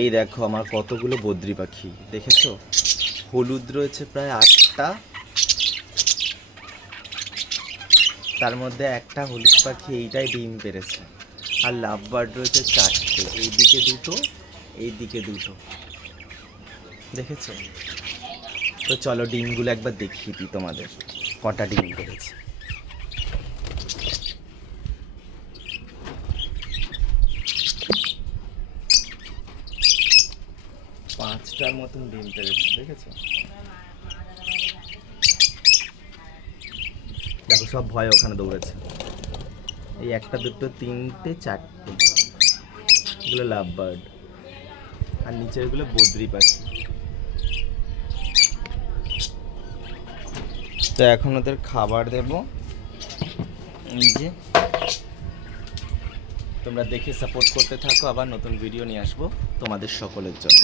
এই দেখো আমার কতগুলো বদ্রি পাখি দেখেছো, হলুদ রয়েছে প্রায় 8টা, তার মধ্যে একটা হলুদ পাখি এইটাই ডিম পেড়েছে। আর লাভ বার্ড রয়েছে 4টে, এইদিকে দুটো, এইদিকে দুটো, দেখেছো? তো চলো ডিমগুলো একবার দেখিয়ে দিই তোমাদের, কটা ডিম পেড়েছে। 5টার মতন ডিম পেড়েছে, দেখেছো? দেখো সব ভয় ওখানে দৌড়েছে। এই একটা দুটো তিনটে চারটে, এগুলো লাভ বার্ড, আর নিচের গুলো বদ্রি পাখি। তো এখন ওদের খাবার দেব, এই যে। তোমরা দেখে সাপোর্ট করতে থাকো, আবার নতুন ভিডিও নিয়ে আসবো তোমাদের সকলের জন্য।